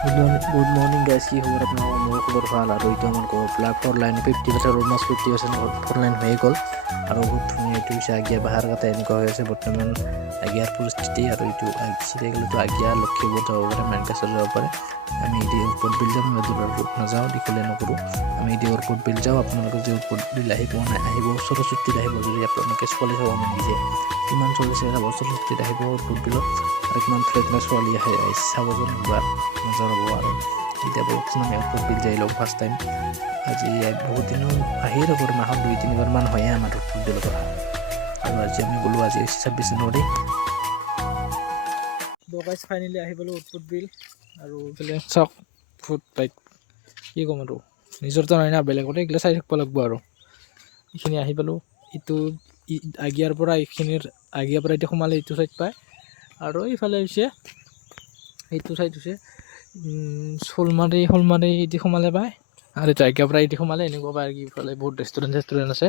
Good morning guys, কি খবৰ আপোনালোকৰ? মোৰ খবৰ ভাল আৰু এইটো আমাৰ black four line 50% almost 50% four line হৈ গ'ল আৰু বহুত ধুনীয়া এইটো হৈছে আগিয়া বাহাৰ কথা এনেকুৱা হৈ আছে বৰ্তমান আগিয়াৰ পৰিস্থিতি আৰু এইটো চিধা গ'লেতো আগিয়া লক্ষীপুৰ যাব পাৰে, মানকাছাৰ যাব পাৰে। আমি এটি এয়াৰপৰ্ট বিল যাম, দূৰৰ ৰুট নাযাওঁ, দীঘলীয়া নকৰোঁ। আমি এটি এয়াৰপৰ্ট বিল যাওঁ। আপোনালোকে যে এয়াৰপৰ্ট বিল আহি পোৱা নাই, আহিব ওচৰৰ ছুটীত আহিব। যদি আপোনালোকে ছোৱালী চাব মন গৈছে কিমান চলিছে ওচৰৰ ছুটীত আহিব এয়াৰপৰ্ট বিলত আৰু কিমান ফ্লেটনেছ ছোৱালী আহে চাব যেনিবা মজা ল'ব। আৰু এতিয়া কিছুমান এয়াৰপৰ্ট বিল যাই লওক ফাৰ্ষ্ট টাইম। আজি বহুত দিনো আহিয়ে থাকোঁ, মাহত 2-3 বাৰমান হয়ে আমাৰ এয়াৰপৰ্ট বিলৰ পৰা। আৰু আজি আমি গ'লোঁ, আজি 26 জানুৱাৰী। গাইজ ফাইনেলি আহি পালোঁ এয়াৰপৰ্ট বিল। আৰু এইফালে চাওক ফুড বাইক, কি ক'ম আৰু নিজৰতো নাই না, বেলেগতে এইগিলা চাই থাকিব লাগিব। আৰু এইখিনি আহি পালোঁ, ইটো আগিয়াৰ পৰা এইখিনিৰ আগিয়াৰ পৰা এতিয়া সোমালে এইটো চাইড পায়। আৰু এইফালে হৈছে এইটো চাইড হৈছে শ'লমাৰি এদি সোমালে পায়। আৰু এইটো আগিয়াৰ পৰা এদি সোমালে এনেকুৱা পায়। কি ইফালে বহুত ৰেষ্টুৰেণ্ট আছে।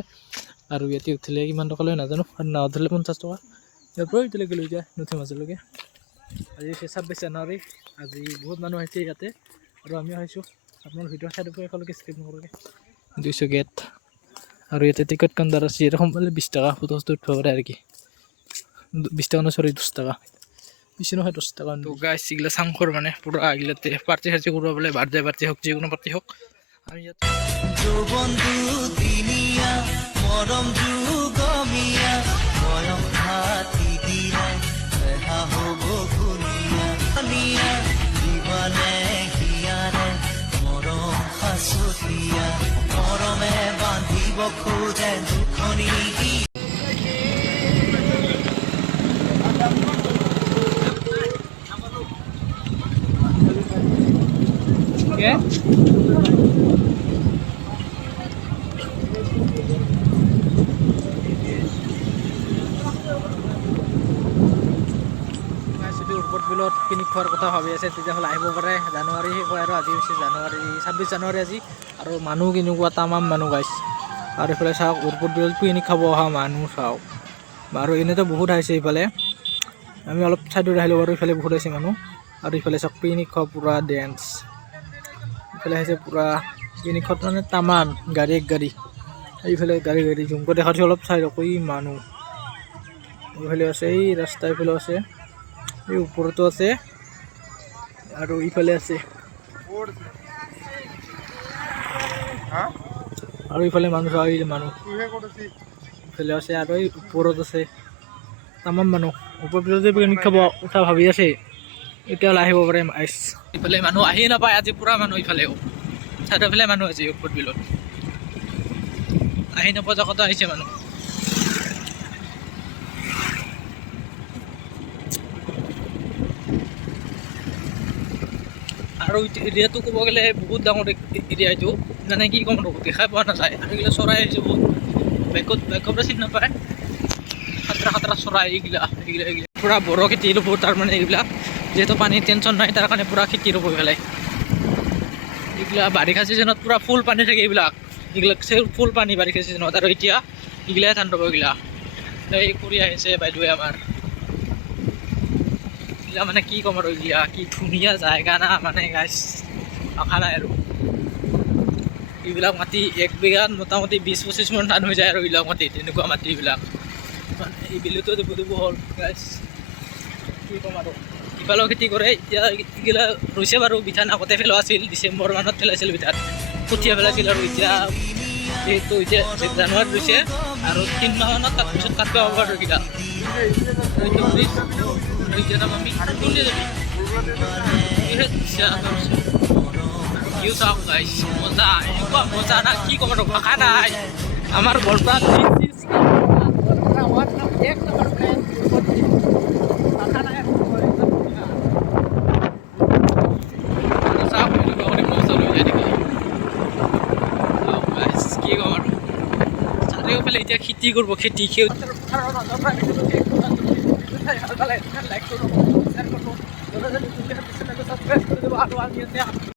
আৰু ইয়াতে উঠিলে কিমান টকা লয় নাজানো, আৰু নাও উঠিলে 50 টকা। ইয়াৰ পৰা এতিয়ালৈকে লৈ যায় নুঠে মাজলৈকে। আজি হৈছে 26 জানুৱাৰী। আজি বহুত মানুহ আহিছে ইয়াতে আৰু আমিও আহিছোঁ। আপোনাৰ ভিডিঅ' চাই দিব একেলগে স্কিপ নকৰোঁগে। 200 গেট আৰু ইয়াতে টিকট কাউণ্টাৰ আছে। ইয়াতে সোমালে 20 টকা, ফটো উঠিব পাৰে আৰু কি 20 টকা ন, 10 টকা বেছি নহয়, 10 টকা। গাইছ এইগিলা চাংখৰ মানে পুৰা আগিলাতে পাৰ্টি চাৰ্টি কৰিব বোলে, বাৰ্থডে পাৰ্টি হওক যিকোনো পাৰ্টি হওক। আমি ইয়াত এয়াৰপৰ্ট বিলত পিকনিক খোৱাৰ কথা ভাবি আছে, তেতিয়াহ'লে আহিব পাৰে। জানুৱাৰী শেষ হয় আৰু আজি হৈছে জানুৱাৰী 26 জানুৱাৰী আজি। আৰু মানুহ কেনেকুৱা তামাম মানুহ গাইছ। আৰু এইফালে চাওক এয়াৰপৰ্ট বিলত পিকনিক খাব অহা মানুহ চাওক। আৰু এনেতো বহুত আহিছে এইফালে, আমি অলপ ছাইডত আহিলোঁ বাৰু। এইফালে বহুত আহিছে মানুহ। আৰু ইফালে চাওক পিকনিক খোৱা পুৰা ডেন্স। ইফালে আহিছে পুৰা পিকনিক খোৱাত মানে তামান গাড়ী এক গাড়ী। এইফালে গাড়ী জুমকৈ দেখাইছোঁ অলপ চাই ৰকম মানুহ। এইফালে আছে, এই ৰাস্তা এইফালেও আছে, এই ওপৰতো আছে আৰু ইফালে আছে। আৰু ইফালে মানুহ চাওক, মানুহ ইফালে আছে আৰু এই ওপৰত আছে তামাম মানুহ। ওপৰত যে পিকনিক খাব কথা ভাবি আছে, এতিয়ালৈ আহিব পাৰে। ইফালে মানুহ আহিয়ে নাপায় আজি, পুৰা মানুহ ইফালেও চাৰিওফালে মানুহ আছে। এয়াৰপৰ্ট বিলত আহি নোপোৱা জেগাত আহিছে মানুহ। আৰু এৰিয়াটো ক'ব গ'লে বহুত ডাঙৰ এৰিয়া। এইটো মানে কি ক'ম আৰু দেখাই পোৱা নাযায়। আৰু এইগিলা চৰাই আহিছে বহুত, বাইকৰ পৰা চিনি নাপায়। খাতৰা চৰাই এইগিলা পুৰা বৰ খেতি ল'ব। তাৰমানে এইবিলাক যিহেতু পানীৰ টেনশ্যন নাই, তাৰ কাৰণে পুৰা খেতি ল'ব পেলাই। এইগিলা বাৰিষা ছিজনত পুৰা ফুল পানী থাকে। এইবিলাক ফুল পানী বাৰিষা ছিজনত। আৰু এতিয়া এইগিলাই ধান ল'ব। এইগিলা এই কৰি আহিছে বাইদেৱে আমাৰ। এইগিলা মানে কি ক'ম আৰু এইগিলা কি ধুনীয়া জায়গা না, মানে গাছ আশা নাই। আৰু এইবিলাক মাটি এক বিঘাত মোটামুটি 20-25 মান ধান হৈ যায়। আৰু এইবিলাক মাটি তেনেকুৱা মাটি এইবিলাক মানে এই বিলুতো দিব হ'ল গাছ, কি ক'ম আৰু। ইফালেও খেতি কৰে। এতিয়া এইগিলা ৰুইছে বাৰু। বিধান আগতে পেলোৱা আছিল, ডিচেম্বৰ মানত পেলাইছিল বিধান, কঠীয়া পেলাইছিল। আৰু এতিয়া যিহেতু এতিয়া জানুৱাৰীত ৰুইছে আৰু 3 মাহমানত তাৰপিছত কাটিব পাব। আৰু এইকেইটা মজা, এনেকুৱা মজা না, কি ক'ম আৰু ভাষা নাই। আমাৰ বৰপেটাত চাৰিওফালে এতিয়া খেতি কৰিব। খেতি